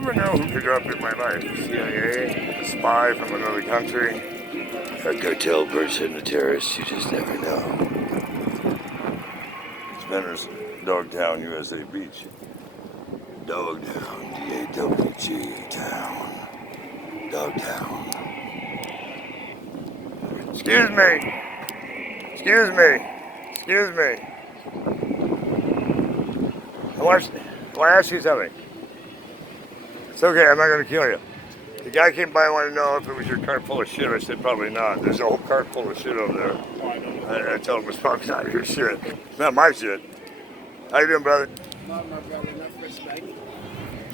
Never know who could drop in my life. The CIA, a spy from another country, a cartel person, a terrorist. You just never know. Spinner's Dogtown, USA Beach. Dogtown, D-A-W-G, town. Dogtown. Excuse me. Excuse me. Excuse me. I want to ask you something. It's okay, I'm not going to kill you. The guy came by and wanted to know if it was your cart full of shit. I said, probably not. There's a whole cart full of shit over there. I told him it's probably not your shit. It's not my shit. How you doing, brother? Not my brother, enough respect.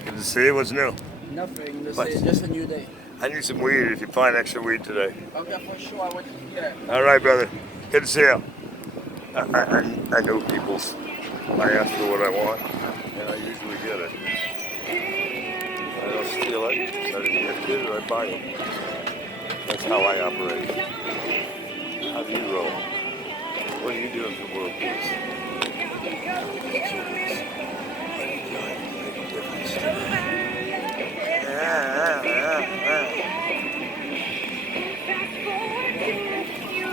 Good to see you. What's new? Nothing, just a new day. I need some weed if you find extra weed today. Okay, for sure, I want to hear. All right, brother. Good to see you. I know people. I ask for what I want, and I usually get it. I don't steal it. I don't get it, or I buy it. That's how I operate. How do you roll? What are you doing for world peace? What are you doing to make a difference today?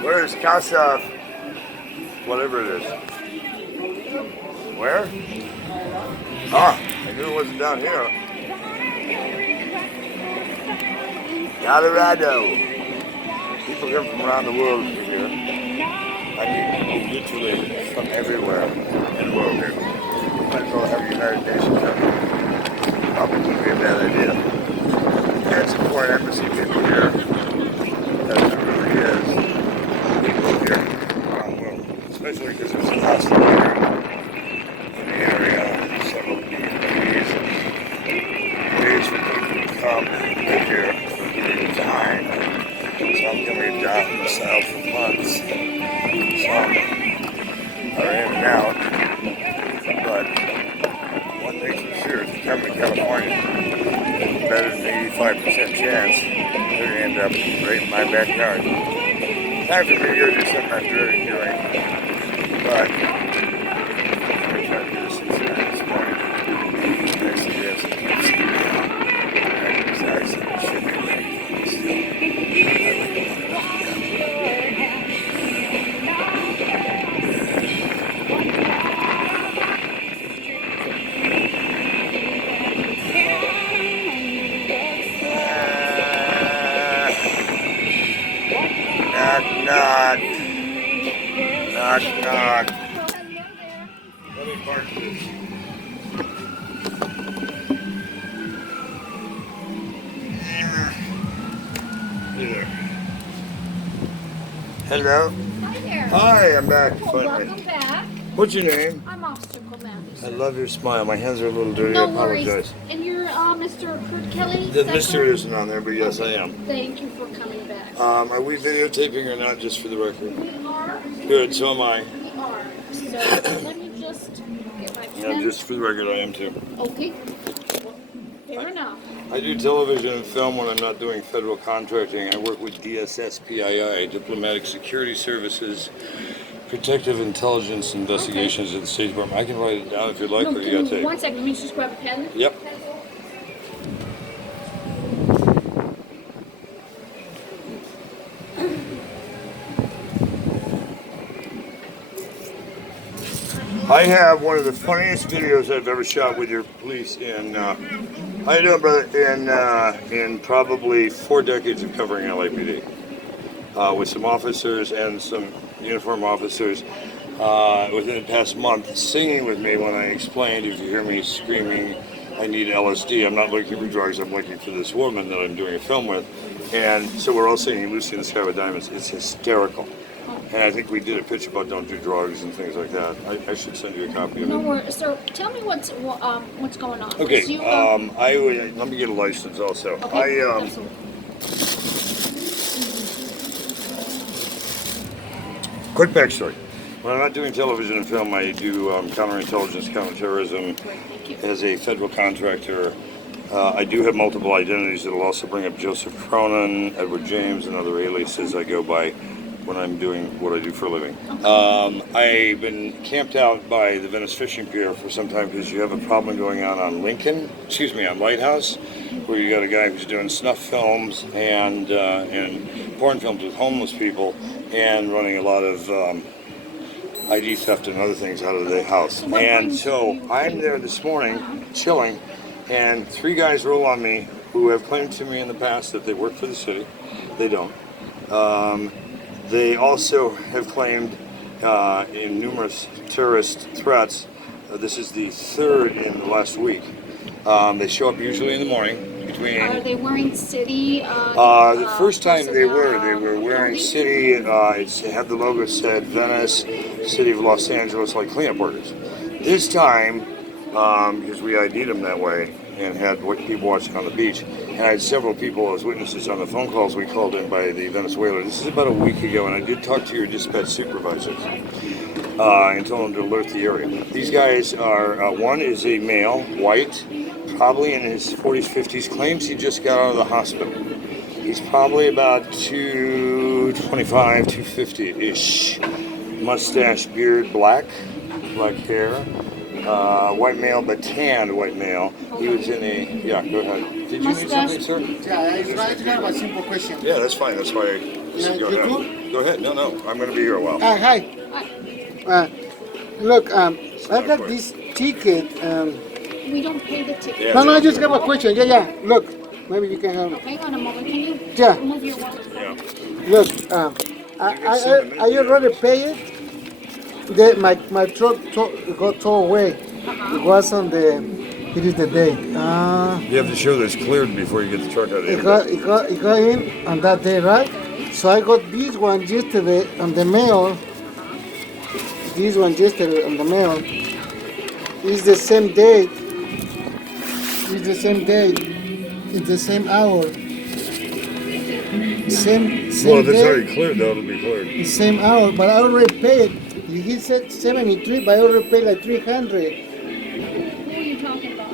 Where's Casa? Whatever it is. Where? Ah, I knew it wasn't down here. Colorado. People come from around the world to here. I mean, people literally from everywhere in the world here. Might as well have the United Nations up. Probably be a bad idea. And some foreign embassy people here. As it really is. People here around the world. Especially because there's a hospital here in the area. Several days for people to come and live here for a period of time. So I'm coming down from the south for months. Some are in and out. But one thing's for sure, if you come to California, there's better than 85% chance they're going to end up right in my backyard. Time for me to go do something I'm really doing. But I'm going to try to do this this morning. Actually, we have some kids to do. I said it should be late. Still, I really want to knock, knock. Knock, knock. Let me park this. Hey there. Hello. Hi there. Hi, I'm back. Well, Finally. welcome back. What's your name? I'm Officer Clementi. I love your smile. My hands are a little dirty. No I apologize. worries. And you're Mr. Kurt Kelly? The mystery isn't on there, but yes, I am. Thank you for coming back. Are we videotaping or not, just for the record? We are. Good, so am I. We are. So let me just get my pen. Yeah, just for the record, I am too. Okay. Fair enough. I do television and film when I'm not doing federal contracting. I work with DSS-PII, Diplomatic Security Services, Protective Intelligence Investigations at the State Department. I can write it down if you'd like, No, or you got to take. 1 second. Let me just grab a pen. Yep. I have one of the funniest videos I've ever shot with your police in, how you doing, brother? In probably 4 decades of covering LAPD. With some officers and some uniform officers within the past month singing with me when I explained, if you hear me screaming, I need LSD, I'm not looking for drugs, I'm looking for this woman that I'm doing a film with. And so we're all singing Lucy in the Sky with Diamonds. It's hysterical. And I think we did a pitch about don't do drugs and things like that. I should send you a copy of No it. worries. So tell me what's going on. Okay, 'Cause you, let me get a license also. okay. Absolutely. Quick backstory. When I'm not doing television and film, I do counterintelligence, counterterrorism Thank you. as a federal contractor. I do have multiple identities that'll also bring up Joseph Cronin, Edward James, and other aliases I go by. when I'm doing what I do for a living. I've been camped out by the Venice Fishing Pier for some time because you have a problem going on Lincoln, on Lighthouse, where you got a guy who's doing snuff films and porn films with homeless people and running a lot of ID theft and other things out of the house. And so I'm there this morning chilling, and 3 guys roll on me who have claimed to me in the past that they work for the city. They don't. They also have claimed in numerous terrorist threats. This is the 3rd in the last week. They show up usually in the morning. Are they wearing city? The first time they were wearing city. It had the logo said Venice, City of Los Angeles, like cleanup workers. This time, because we ID'd them that way and had people watching on the beach, and I had several people as witnesses on the phone calls we called in by the Venezuela. This is about a week ago, and I did talk to your dispatch supervisors and told them to alert the area. These guys are, one is a male, white, probably in his 40s, 50s, claims he just got out of the hospital. He's probably about 225, 250-ish. Mustache, beard, black hair. White male, but tanned white male. He was in a, yeah, go ahead. Did you need something, sir? Yeah, I have a simple question. Yeah, that's fine. That's why I said go ahead. Go ahead. No, I'm going to be here a while. Hi. Look, I got this ticket. We don't pay the ticket. Yeah, No, I just have a question. Yeah. Look, maybe you can help me. Hang on a moment. Can you Yeah. move your wallet? Yeah. Look, I already paid it. My truck got towed away. It was on the. It is the date. You have to show that it's cleared before you get the truck out of the It got in on that day, right? So I got this one yesterday on the mail. This one yesterday on the mail. It's the same date. It's the same date. It's the same hour. Same Well, if it's day. already cleared, though, it'll be cleared. The same hour, but I already paid. He said 73, but I already paid like 300. Who are you talking about?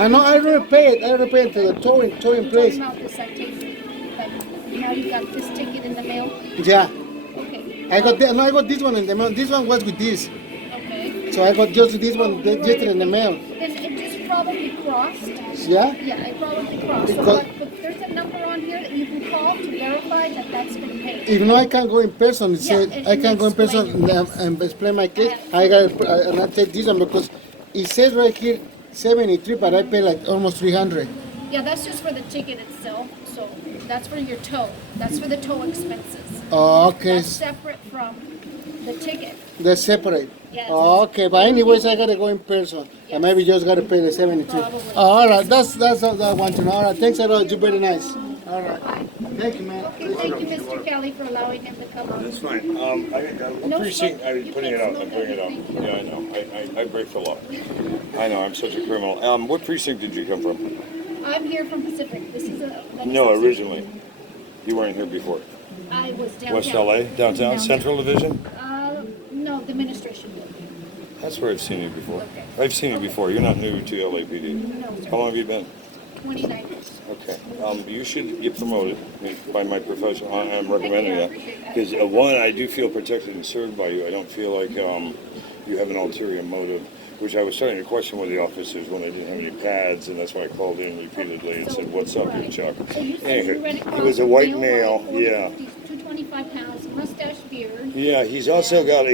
I know I already paid. I already paid to the towing You're place. talking about the citation. But now you got this ticket in the mail? Yeah. Okay. I got this one in the mail. This one was with this. Okay. So I got just this one yesterday in the mail. Then it just probably crossed. Yeah? Yeah, it probably crossed. So but there's a number on here that you can call to verify that that's been paid. Even though I can't go in person, it said and- I can't go in explain person your and explain my case. I take this one because it says right here 73, but I pay like almost 300. Yeah, that's just for the ticket itself. So that's for your tow. That's for the tow expenses. Oh, okay. That's separate from the ticket. They're separate. Yes. Oh, okay, but anyways, I gotta go in person, and maybe just gotta pay the 73. Probably. Oh, all right, that's all I want to know. All right, thanks a lot. You're very nice. All right, thank you, man. Okay, thank you, Mr. Kelly, for allowing him to come on. That's fine. What No precinct? smoke. I'm You putting it can't out. I'm smoke putting it out. anything. Yeah, I know. I break the law. I know. I'm such a criminal. What precinct did you come from? I'm here from Pacific. This is a. No, originally. You weren't here before. I was downtown. West LA, downtown, Central Division. No, the administration building. That's where I've seen you before. Okay. I've seen you before. You're not new to LAPD. No, sir. How long have you been? 29 years. Okay. You should get promoted by my profession. I'm recommending I that. appreciate that. Because one, I do feel protected and served by you. I don't feel like you have an ulterior motive, which I was starting to question with the officers when they didn't have any pads, and that's why I called in repeatedly and said, "What's up, here, Chuck?" So you said you read Anywho, he was a white male. white, Yeah. He's 225 pounds, mustache, beard. Yeah, he's also got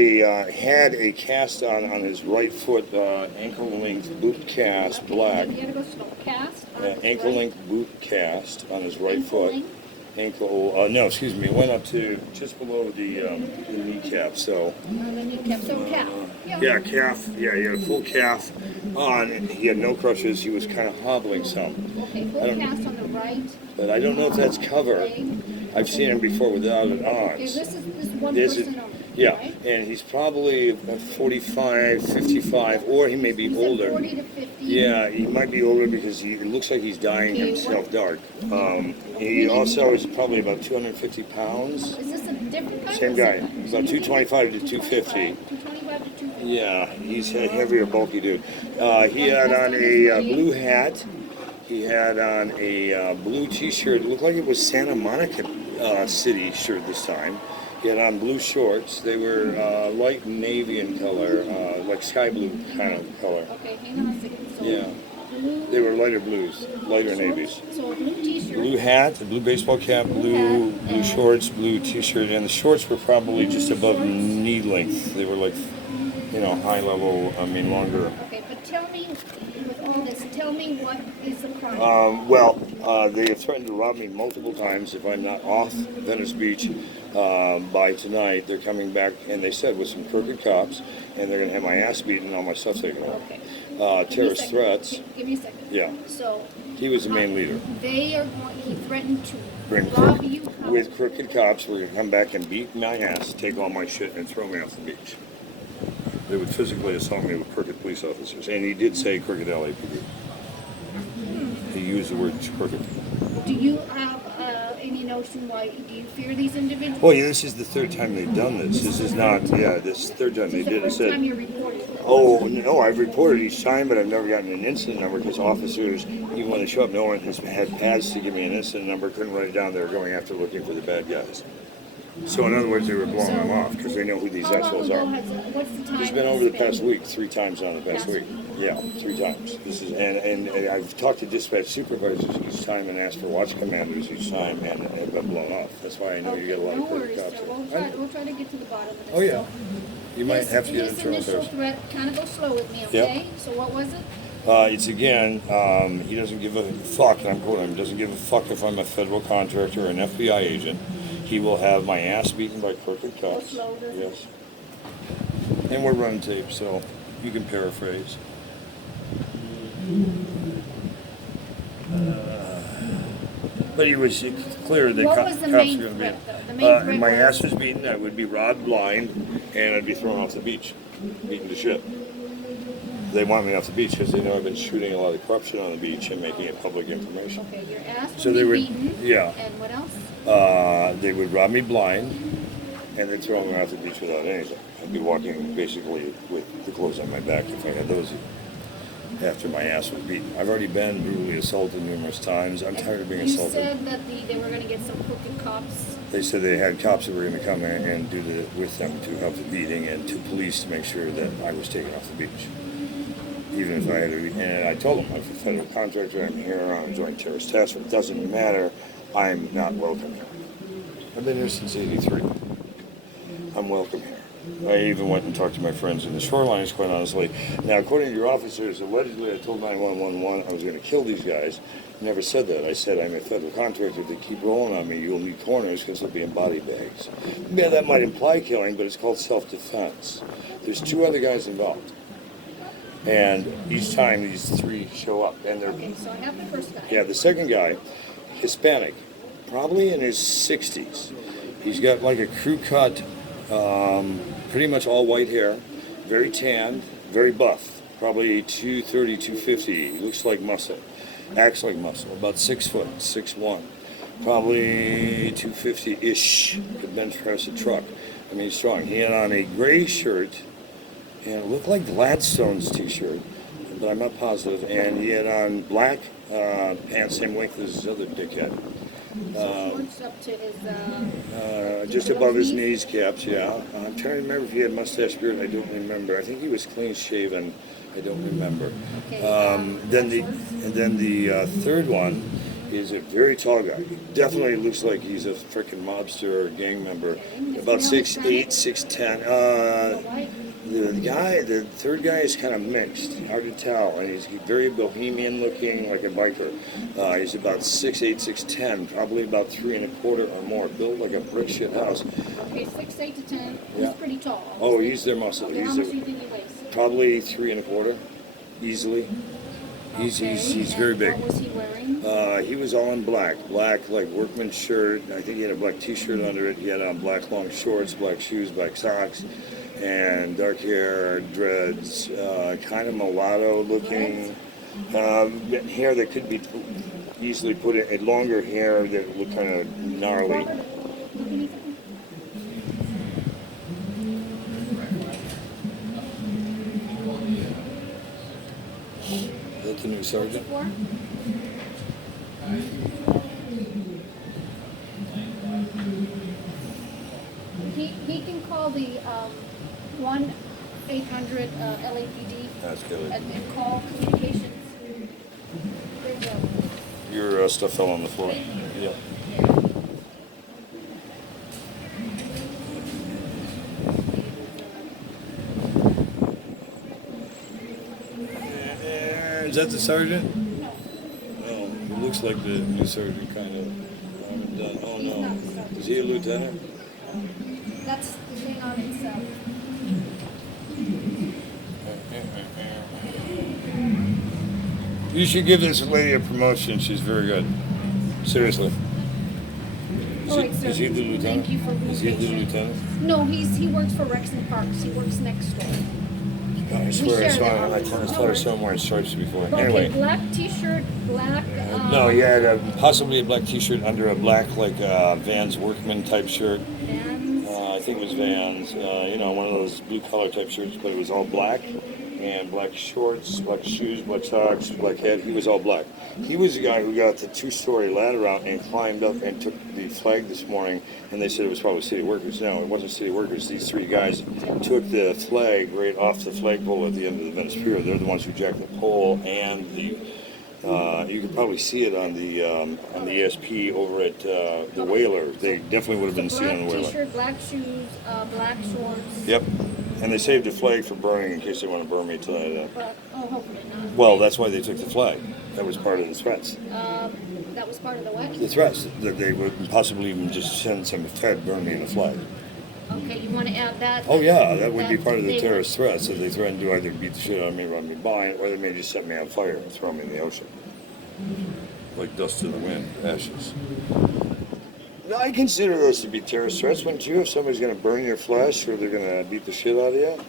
had a cast on his right foot, ankle length boot cast, black. You gotta go slow. Cast. on his Ankle right- length boot cast on his right ankle foot. length. No, excuse me, it went up to just below the kneecap, so. And then you kept so calf. Yeah, calf, yeah, he had a full calf on, and he had no crutches, he was kind of hobbling some. Okay, full I don't- cast on the right. But I don't know if that's cover. leg. I've seen him before without it on. Okay, this is one This is- person only. Yeah, Right? and he's probably 45, 55, or he may be You said older. 40 to 50. Yeah, he might be older because it looks like he's dyeing Okay, himself what- dark. He also is probably about 250 pounds. Is this a different guy? Same guy. He's about 225 to 250. 225 to 250. Yeah, he's a heavier, bulky dude. He had on a blue hat. He had on a blue T-shirt. It looked like it was Santa Monica City shirt this time. He had on blue shorts. They were light navy in color, like sky blue kind of color. Okay, hang on a second. So Yeah. blue. They were lighter blues, lighter navies. So a blue t-shirt. Blue hat, a blue baseball cap, blue and- shorts, blue t-shirt, and the shorts were probably just above knee length. They were like, high level, longer. Okay, but tell me, with all this, tell me what is the crime? They have threatened to rob me multiple times if I'm not off Venice Beach by tonight. They're coming back, and they said with some crooked cops, and they're going to have my ass beaten and all my stuff taken away. Okay. Terrorist threats. Give me a second. Yeah. So He was the main leader. they are going. He threatened to Bring rob you. How? With crooked cops, we're going to come back and beat my ass, take all my shit, and throw me off the beach. They would physically assault me with crooked police officers. And he did say crooked LAPD. He used the word crooked. Do you have any notion why? Do you fear these individuals? Well, yeah, this is the third time they've done this. This is not, this is the third time they This is did the it. first time Said, you reported. oh, no, I've reported each time, but I've never gotten an incident number because officers, even when they show up, no one has had pads to give me an incident number, couldn't write it down. They were going after looking for the bad guys. So, in other words, they were blowing them off because they know who these How long assholes ago are. what's the time? It's been over the past week, 3 times on the past Past week. Yeah, 3 times. This is and I've talked to dispatch supervisors each time and asked for watch commanders each time, and have been blown off. That's why I know you get a lot no of worries, crooked cops. sir. We'll try to get to the bottom of this. Oh, yeah. So, You might have to get his internal initial affairs. threat, kind of go slow with me, Yep. okay? So what was it? It's again, he doesn't give a fuck, and I'm quoting him, doesn't give a fuck if I'm a federal contractor or an FBI agent. He will have my ass beaten by crooked cops. slow, does it? Yes. And we're running tape, so you can paraphrase. But he was clear that What was the cops main were going to threat, be. though? The main threat My was- ass was beaten. I would be robbed blind, and I'd be thrown off the beach, beaten to shit. They want me off the beach because they know I've been shooting a lot of corruption on the beach and making it public information. Okay, your ass So would they be were, beaten. yeah. And what else? They would rob me blind, and then throw me off the beach without anything. I'd be walking basically with the clothes on my back if I had those after my ass was beaten. I've already been brutally assaulted numerous times. I'm tired of being You assaulted. said that they were going to get some crooked cops. They said they had cops that were going to come in and do with them to help the beating, and to police to make sure that I was taken off the beach. Even if I had and I told them, I'm a federal contractor, I'm here on a joint terrorist task force. It doesn't matter, I'm not welcome here. I've been here since '83. I'm welcome here. I even went and talked to my friends in the shorelines, quite honestly. Now, according to your officers, allegedly I told 911 I was going to kill these guys. I never said that. I said I'm a federal contractor. If they keep rolling on me, you'll need corners because they'll be in body bags. Yeah, that might imply killing, but it's called self-defense. There's 2 other guys involved. And each time these 3 show up, and they're Okay, so I have the first guy. the second guy, Hispanic, probably in his 60s. He's got like a crew cut, pretty much all white hair, very tanned, very buff, probably 230, 250. He looks like muscle, acts like muscle, about 6 foot, 6'1", probably 250-ish. Could bench press a truck. I mean, he's strong. He had on a gray shirt, and it looked like Gladstone's t-shirt, but I'm not positive. And he had on black pants, same length as his other dickhead. What's up to his, Just above his knees caps, yeah. I'm trying to remember if he had mustache, beard. I don't remember. I think he was clean shaven. I don't remember. okay, Then the third one is a very tall guy. Definitely looks like he's a freaking mobster or gang member. About 6'8", 6'10". The third guy is kind of mixed, hard to tell, and he's very bohemian looking, like a biker. He's about 6'8", 6'10", probably about 3 1/4 or more, built like a brick shit house. Okay, 6'8" to 10. Yeah. He's pretty tall. Oh, he's their muscle. Okay, He's how much do you their, think he weighs? probably 3 1/4, easily. He's very big. What was he wearing? He was all in black like workman's shirt. I think he had a black t-shirt under it. He had on black long shorts, black shoes, black socks, and dark hair, dreads, kind of mulatto looking. Hair that could be easily put in, longer hair that looked kind of gnarly. Is that the new sergeant? For? 1-800 LAPD That's good. and call communications. There you go. Your stuff fell on the floor. Yeah. Is that the sergeant? No. No, it looks like the new sergeant kind of. Oh no, is he a lieutenant? That's the thing on itself. You should give this lady a promotion. She's very good. Seriously. All right, sir. Is he the lieutenant? Thank you for being Is he the patient. lieutenant? No, he works for Rex and Parks. He works next door. I swear I share saw that. him. I thought I saw him wearing stripes before. Okay, Anyway. black T-shirt, black. No, he had possibly a black T-shirt under a black, like Vans Workman type shirt. Vans. I think it was Vans. You know, one of those blue collar type shirts, but it was all black. And black shorts, black shoes, black socks, black hat. He was all black. He was the guy who got the 2-story ladder out and climbed up and took the flag this morning. And they said it was probably city workers. No, it wasn't city workers. These 3 guys took the flag right off the flagpole at the end of the Venice Pier. They're the ones who jacked the pole and the. You can probably see it on the ESP over at the Whaler. They definitely would have been seen on the Whaler. Black T-shirt, black shoes, black shorts. Yep. And they saved the flag for burning in case they want to burn me tonight. But, hopefully not. Well, that's why they took the flag. That was part of the threats. That was part of the what? The threats that they would possibly even just send some Fed burning the flag. Okay, you want to add that? Oh yeah, that would be part of the they- terrorist threats that they threatened to either beat the shit out of me, run me blind, or they may just set me on fire and throw me in the ocean. Like dust to the wind, ashes. No, I consider those to be terrorist threats, wouldn't you? If somebody's going to burn your flesh or they're going to beat the shit out of you?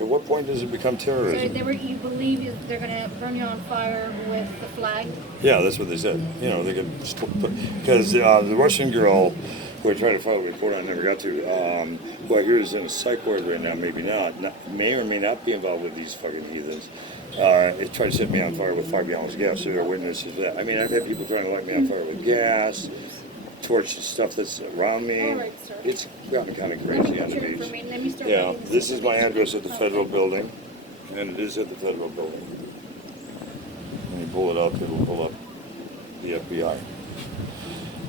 At what point does it become So terrorism? you believe they're going to burn you on fire with the flag? Yeah, that's what they said. You know, they could because the Russian girl who I tried to file a report on, never got to. Who I hear is in a psych ward right now, maybe not, may or may not be involved with these fucking heathens. It tried to set me on fire with 5 gallons of gas. So there are witnesses to that. I mean, I've had people trying to light me on fire with gas, torch the stuff that's around me. All right, sir. It's gotten kind of Let me crazy on get the your beach. information. Let me start Yeah, writing this is my address at the federal building, and it is at the federal building. When you pull it up, it'll pull up the FBI.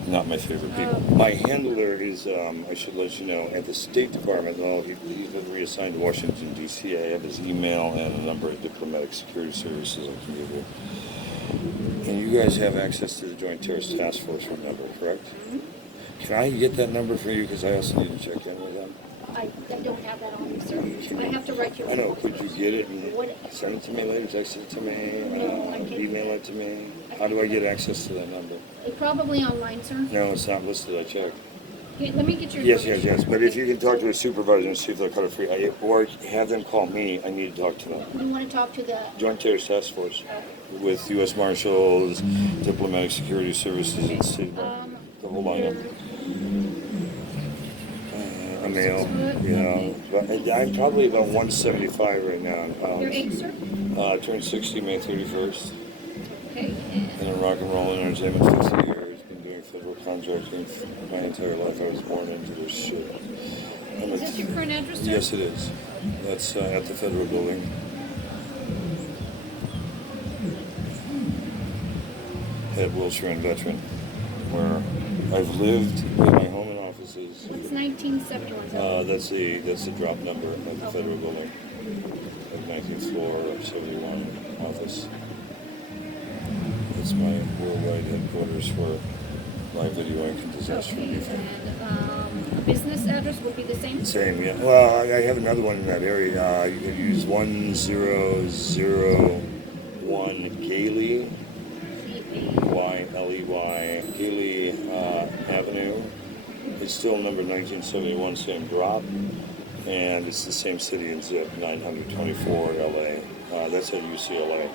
Not my favorite people. My handler is, I should let you know, at the State Department. Well, he's been reassigned to Washington, D.C. I have his email and a number of diplomatic security services I can give you. And you guys have access to the Joint Terrorist Task Force number, correct? Mm-hmm. Can I get that number for you? Because I also need to check in with them. I don't have that on me, sir. I have to write you. I know. Could you get it and What- send it to me later? Text it to me? No, I can't. Email it to me? How do I get access to that number? Probably online, sir. No, it's not listed. I checked. Here, let me get your Yes, information. But if you can talk to a supervisor and see if they'll cut it free, or have them call me, I need to talk to them. You want to talk to the... Joint Terrorist Task Force with U.S. Marshals, Diplomatic Security Services, and State Department. The whole lineup. A male, yeah. But I'm probably about 175 right now in pounds. Your age, sir? Turned 60 May 31st. Okay. Been in rock and roll entertainment 50 years. Been doing federal contracting my entire life. I was born into this shit. And Is this your current address, sir? yes, it is. That's at the federal building. At Wilshire and Veteran, where I've lived in my home and offices. What's 1971? That's the drop number at the federal building. At 19th floor of 71 office. That's my worldwide headquarters for live video and disaster Okay, relief. and business address would be the same? Same, yeah. Well, I have another one in that area. You can use 1001 Gailey, Y-L-E-Y, Gailey Avenue. It's still number 1971, same drop. And it's the same city and zip, 924 LA. That's at UCLA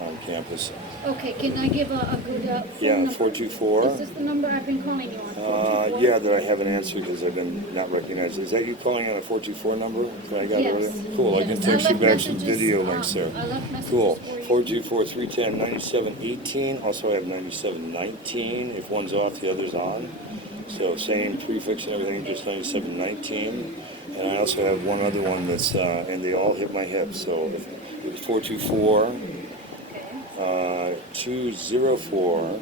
on campus. Okay, can I give a good phone Yeah, number? 424. Is this the number I've been calling you on? 424? Yeah, that I haven't answered because I've been not recognized. Is that you calling on a 424 number that I got Yes. earlier? Cool, I can Yes. text I you left back some messages, video links there. I left messages Cool. for you. 424-310-9718. Also, I have 9719. If one's off, the other's on. So same prefix and everything, just 9719. And I also have one other one that's, and they all hit my hip. So it's 424 204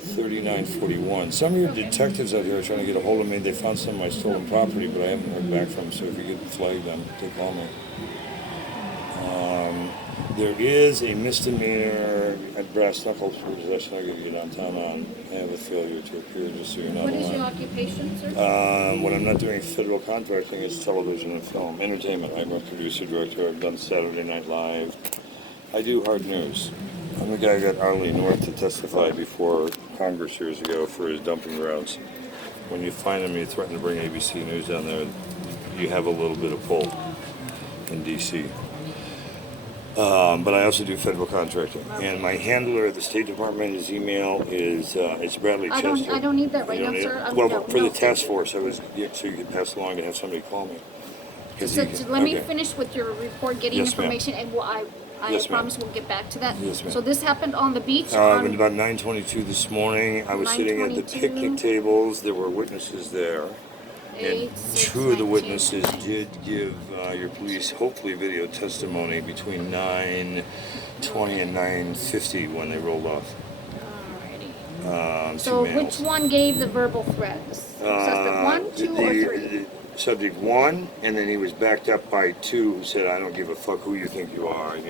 3941. Some of your detectives out here are trying to get a hold of me. They found some of my stolen property, but I haven't heard back from them. So if you could flag them, they call me. There is a misdemeanor at brass knuckles for possession. I'll give you downtown on. I have a failure to appear, just so you're not What is alone. your occupation, sir? When I'm not doing federal contracting, it's television and film. Entertainment. I'm a producer, director. I've done Saturday Night Live. I do hard news. I'm the guy who got Arlie North to testify before Congress years ago for his dumping grounds. When you find him, you threaten to bring ABC News down there, you have a little bit of pull in D.C. But I also do federal contracting. And my handler at the State Department, his email is, it's Bradley Chester. I don't need that right You now, don't need sir. it? I Well, no, for no, the task thank you. force, so you could pass along to have somebody call me. 'Cause So, you can- let me okay. finish with your report, getting Yes, ma'am. information, and I Yes, ma'am. promise we'll get back to that. Yes, ma'am. So this happened on the beach on About 9:22 this morning, I was sitting at the 9:22. picnic tables. There were witnesses there. And 8/6/19. two of the witnesses did give your police, hopefully, video testimony between 9:20 and 9:50 when they rolled off. Alrighty. Two So males. which one gave the verbal threats? Suspect 1, 2, or 3? Subject 1, and then he was backed up by 2 who said, "I don't give a fuck who you think you are," and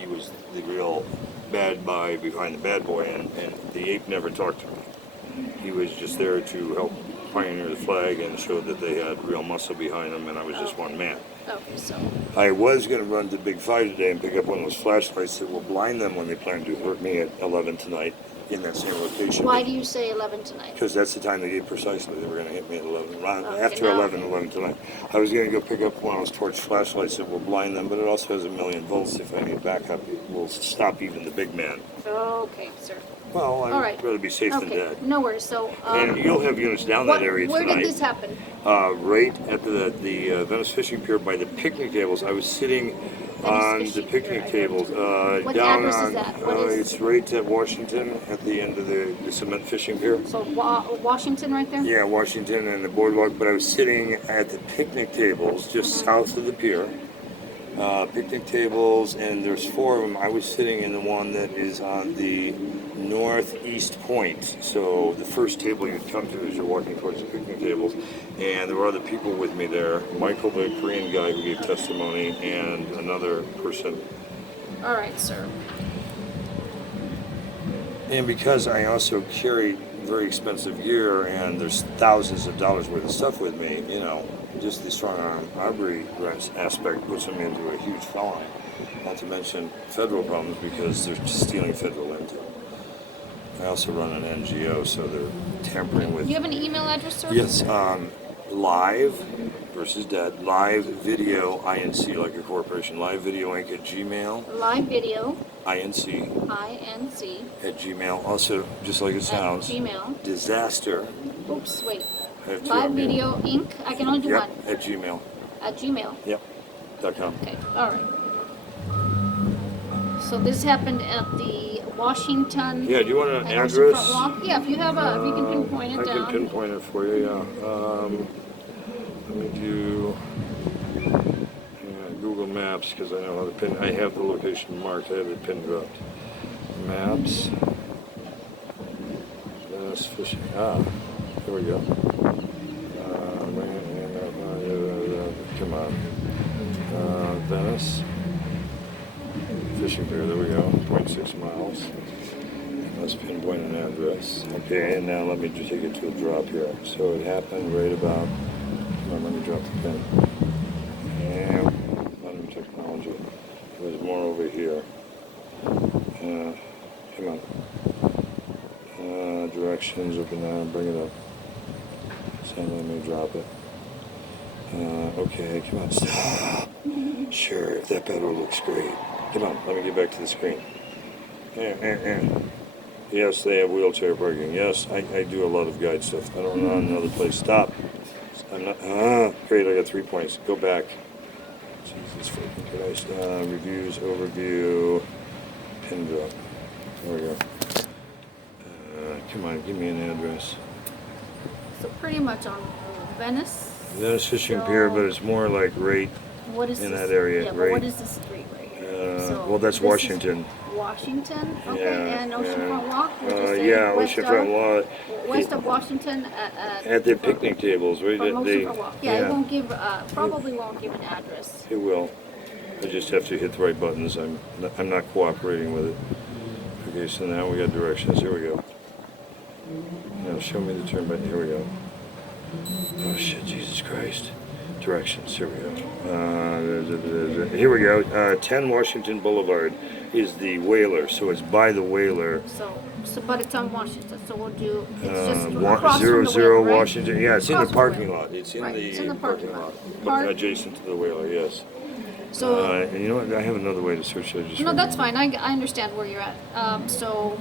he was the real bad guy behind the bad boy, and the ape never talked to me. He was just there to help pioneer the flag and show that they had real muscle behind them, and I was just one man. Okay, so I was going to run to Big 5 today and pick up one of those flashlights that will blind them when they plan to hurt me at 11 tonight in that same location. why do you say 11 tonight? Because that's the time they gave precisely. They were going to hit me at 11. Okay, After now- 11 tonight. I was going to go pick up one of those torch flashlights that will blind them, but it also has 1,000,000 volts. If I need backup, it will stop even the big man. Okay, sir. Well, I'd All right. rather be safe than Okay, dead. no worries. So, And you'll have units down that area where tonight. did this happen? Right at the Venice Fishing Pier by the picnic tables. I was sitting on the Fishing Pier, picnic I tables. What Down address on, is that? What is- It's right at Washington at the end of the cement fishing pier. So Washington right there? Yeah, Washington and the boardwalk, but I was sitting at the picnic tables just south of the pier. Picnic tables, and there's 4 of them. I was sitting in the one that is on the northeast point. So the first table you'd come to as you're walking towards the picnic tables. And there were other people with me there. Michael, the Korean guy who gave testimony, and another person. All right, sir. And because I also carry very expensive gear and there's thousands of dollars worth of stuff with me, just the strong arm robbery aspect puts them into a huge felony. Not to mention federal problems because they're stealing federal intel. I also run an NGO, so they're tampering with. Do you have an email address, sir? Yes, live versus dead. Live video INC, like a corporation. Live video inc at Gmail. Live video, INC INC, at Gmail. Also, just like it sounds. at Gmail. Disaster. Oops, wait. I have 2 Live of them. Video Inc. I can only do Yep, one. at Gmail. At Gmail. Yep. .com. Okay, all right. So this happened at the Washington. Yeah, do you want an I know it's address? front walk. Yeah, if you have if you can pinpoint it I down. can pinpoint it for you, yeah. Let me do Google Maps because I know how to pin. I have the location marked. I have it pin dropped. Maps. Venice fishing. Here we go. Come on. Venice. Fishing pier, there we go. 0.6 miles. Let's pinpoint an address. Okay, and now let me just take it to a drop here. So it happened right about. Come on, let me drop the pin. And modern technology. There's more over here. Come on. Directions, open that, bring it up. So let me drop it. Okay, come on, stop. Sure, if that pedal looks great. Come on, let me get back to the screen. Yes, they have wheelchair parking. Yes, I do a lot of guide stuff. I don't run another place. Stop. I'm not. Great, I got 3 points. Go back. Jesus freaking Christ. Reviews, overview, pin drop. There we go. Come on, give me an address. So pretty much on Venice. Venice Fishing Pier, but it's more like right What is in this? that area, Yeah, but right? what is the street right here? Well, that's this is Washington. Washington, okay, Yeah, and Oceanfront Walk, would you say? yeah, west Oceanfront Walk. West of Washington At the picnic tables, right? from They, Oceanfront Walk. Yeah, it won't give, probably won't give an address. It will. I just have to hit the right buttons. I'm not cooperating with it. Okay, so now we got directions. Here we go. Now show me the turn button. Here we go. Oh shit, Jesus Christ. Directions. Here we go. Here we go. 10 Washington Boulevard is the Whaler, so it's by the Whaler. So but it's on Washington, so we'll do, it's just across Zero from the zero Whaler, right? Yeah, it's in the Across from the parking Whaler. lot. It's in, Right, the, it's in the parking lot. adjacent to the Whaler. Yes. So, And you know what? I have another way to search it. no, that's fine, I understand where you're at. So,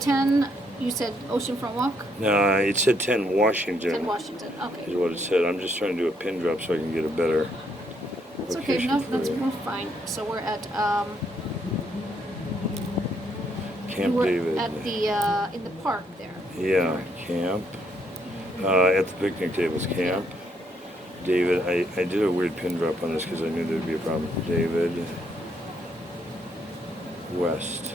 10, you said Oceanfront Walk? It said 10 Washington. 10 Washington, okay. Is what it said. I'm just trying to do a pin drop so I can get a better. It's okay, location no, for that's you. more fine. So we're at, Camp you were David. at the, in the park there. Yeah, camp. At the picnic tables, camp. David, I did a weird pin drop on this because I knew there'd be a problem. David West.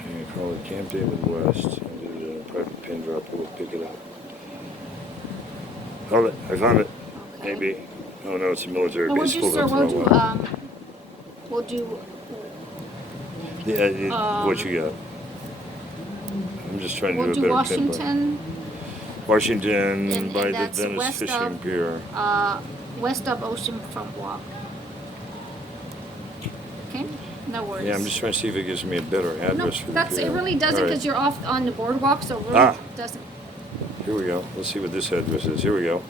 I'm going to call it Camp David West. And do the private pin drop. We'll pick it up. Hold it. I found it. Okay. Maybe. Oh no, it's a military No, base. we'll do, sir, we'll do, What you got? I'm just trying to we'll do do a better pin drop. Washington And by the that's Venice west Fishing of- Pier. west of Oceanfront Walk. Okay, no worries. Yeah, I'm just trying to see if it gives me a better No, address for the that's, pier. it really doesn't, All right. because you're off on the boardwalk, so it really Ah. doesn't. Here we go. Let's see what this address is. Here we go.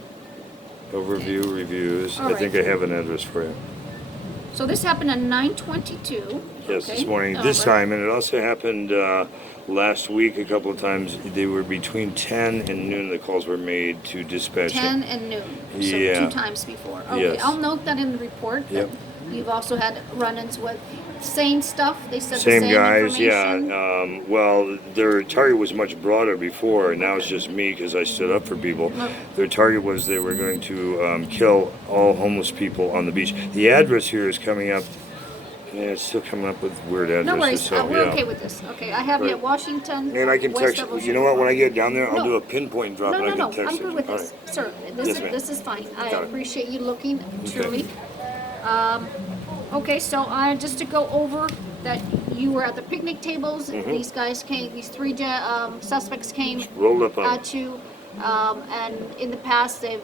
Overview, reviews. All I think I right. have an address for you. So this happened on 9/22. Yes, okay? this morning. All This right. time, and it also happened last week a couple of times. They were between 10 and noon. The calls were made to dispatch. 10 and noon. So Yeah. 2 times before. Okay, Yes. I'll note that in the report. Yep. That you've also had run-ins with same stuff. They said Same the same guys, information. yeah. Well, their target was much broader before, and now it's just me because I stood up for people. Okay. Their target was they were going to kill all homeless people on the beach. The address here is coming up. Yeah, it's still coming up with weird addresses. No worries. So, We're yeah. okay with this. Okay, I have you at Right. Washington. And I can west text of you. You know what? When I get down there, I'll No. do a pinpoint drop No, and no, I no. can text I'm good you. with All this, right. sir. This Yes, is ma'am. this is fine. I Got it. appreciate you looking truly. Okay, so just to go over that, you were at the picnic tables. Mm-hmm. These guys came. These 3 suspects came Rolled up on at you, and in the past they've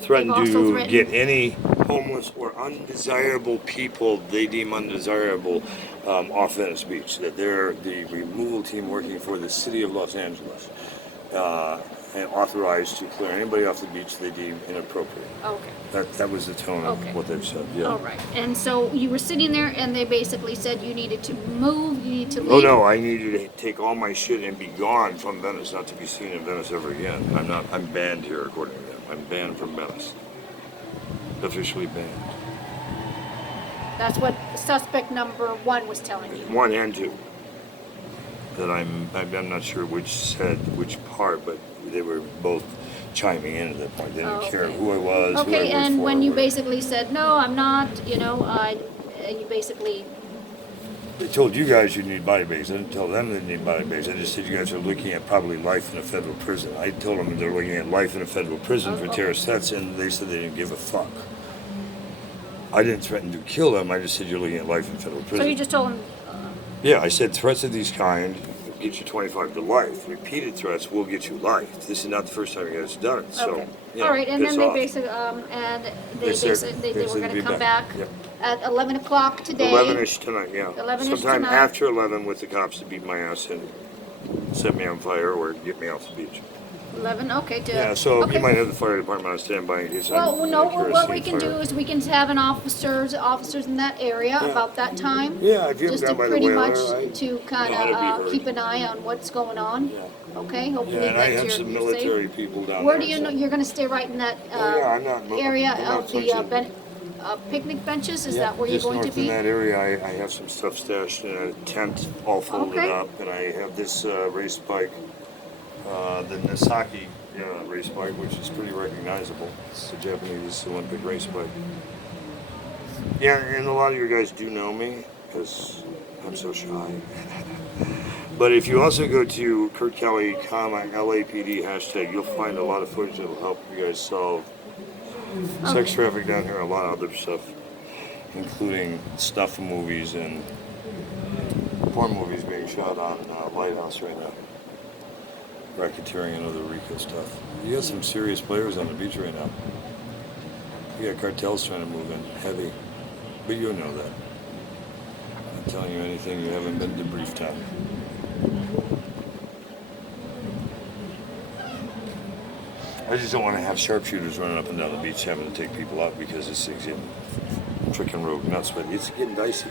threatened they've also to threatened- get any homeless or undesirable people they deem undesirable off Venice Beach. That they're the removal team working for the city of Los Angeles and authorized to clear anybody off the beach they deem inappropriate. Okay. That was the tone of Okay. what they've said. Yeah. All right. And so you were sitting there, and they basically said you needed to move. You need to leave. Oh no, I need you to take all my shit and be gone from Venice, not to be seen in Venice ever again. I'm banned here according to them. I'm banned from Venice. Officially banned. That's what suspect number 1 was telling you. 1 and 2. That I'm not sure which said which part, but they were both chiming in at that point. They didn't care Okay. who I was, who I Okay, worked and for, when you or- basically said, no, I'm not, you basically, They told you guys you need body bags. I didn't tell them they need body bags. I just said you guys are looking at probably life in a federal prison. I told them they're looking at life in a federal prison for Okay. terrorist threats, and they said they didn't give a fuck. I didn't threaten to kill them. I just said you're looking at life in federal prison. so you just told them, Yeah, I said threats of these kind get you 25 to life. Repeated threats will get you life. This is not the first time you guys have done it. So, okay. you know, All right, and piss then they off. basically, They said- they they were said going to be come back. back Yep. at 11 o'clock today. 11-ish tonight, yeah. 11-ish Sometime tonight. after 11 with the cops to beat my ass and set me on fire or get me off the beach. 11, okay. Yeah, so okay. you might have the fire department on standby in case Well, I'm no, accuracy what we of can do fire. is we can have an officers in that area about that time. Yeah, if you're Just down to by the pretty whaler, much I to kind know how to be of heard. keep an eye on what's going on. Okay, hopefully Yeah, and I that have you're some safe. military people down Where there. do you know so- you're going to stay right in that Oh, yeah, I'm not- area I'm not of the touching- picnic benches? Is Yeah, that where you're just going to north in be? that area, I have some stuff stashed in a tent all folded Okay. up, and I have this race bike, the Nisaki Yeah, race bike, which is pretty recognizable. It's the Japanese Olympic race bike. Yeah, and a lot of you guys do know me because I'm so shy. But if you also go to Kurt Kelly, LAPD hashtag, you'll find a lot of footage that will help you guys solve sex traffic down here, a lot of other stuff, including snuff movies and porn movies being shot on Lighthouse right now. Racketeering and other RICO stuff. You got some serious players on the beach right now. You got cartels trying to move in heavy, but you know that. I'm not telling you anything you haven't been debriefed on. I just don't want to have sharpshooters running up and down the beach having to take people out because this thing's getting freaking rogue nuts, but it's getting dicey.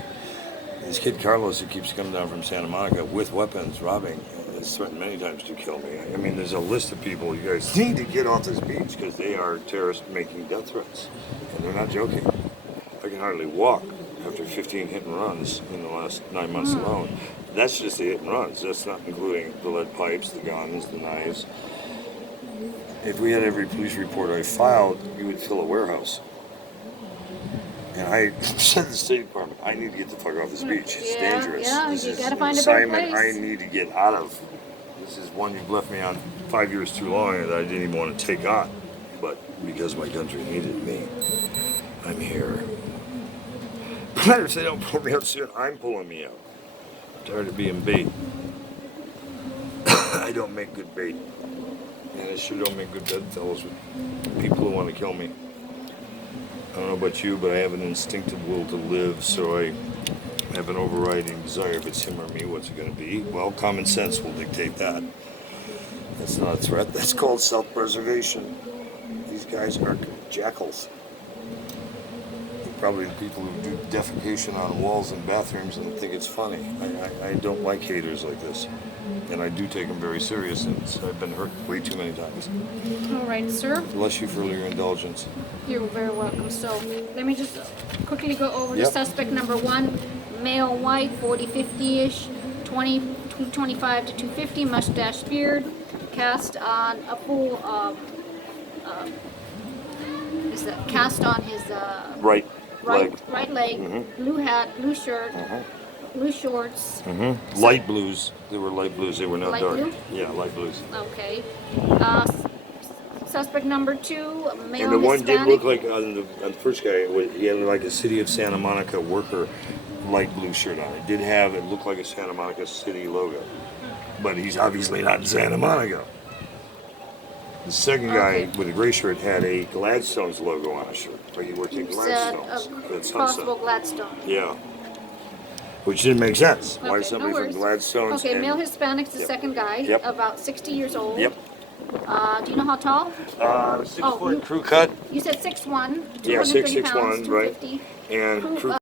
This kid Carlos who keeps coming down from Santa Monica with weapons, robbing, has threatened many times to kill me. I mean, there's a list of people you guys need to get off this beach because they are terrorists making death threats. And they're not joking. I can hardly walk after 15 hit and runs in the last 9 months alone. That's just the hit and runs. That's not including the lead pipes, the guns, the knives. If we had every police report I filed, you would fill a warehouse. And I said to the State Department, I need to get the fuck off this beach. It's dangerous. Yeah, this you is gotta an find a better assignment place. I need to get out of. This is one you've left me on 5 years too long that I didn't even want to take on. But because my country needed me, I'm here. But if they don't pull me out soon, I'm pulling me out. I'm tired of being bait. I don't make good bait. And I sure don't make good bedfellows with people who want to kill me. I don't know about you, but I have an instinctive will to live, so I have an overriding desire. If it's him or me, what's it going to be? Well, common sense will dictate that. That's not a threat. That's called self-preservation. These guys are jackals. Probably the people who do defecation on walls and bathrooms and think it's funny. I don't like haters like this. And I do take them very serious, and I've been hurt way too many times. All right, sir. Bless you for your indulgence. You're very welcome. So let me just quickly go over the Yep. suspect number one. Male, white, 40, 50-ish, 225 to 250, mustache, beard, cast on a full, is that cast on his Right leg. right leg, blue hat, blue shirt, blue shorts. Light blues. They were light blues. They were not Light dark. blue? Yeah, light blues. Okay. Suspect number two, male And the one did Hispanic. look like, on the first guy, he had like a City of Santa Monica worker light blue shirt on. It looked like a Santa Monica City logo. But he's obviously not in Santa Monica. The second guy with the gray shirt had a Gladstone's logo on his shirt. Like he worked at Gladstone's. At Possible Sunset. Gladstone. Yeah. Which didn't make sense. Why Okay, is somebody no from worries. Gladstone's? Okay, and- male Hispanic's the Yep. second guy, Yep. about 60 years old. Yep. Do you know how tall? 6 foot you- crew cut. You said 6'1", Yeah, 230 6'1", pounds, right. 250. And Crew- crew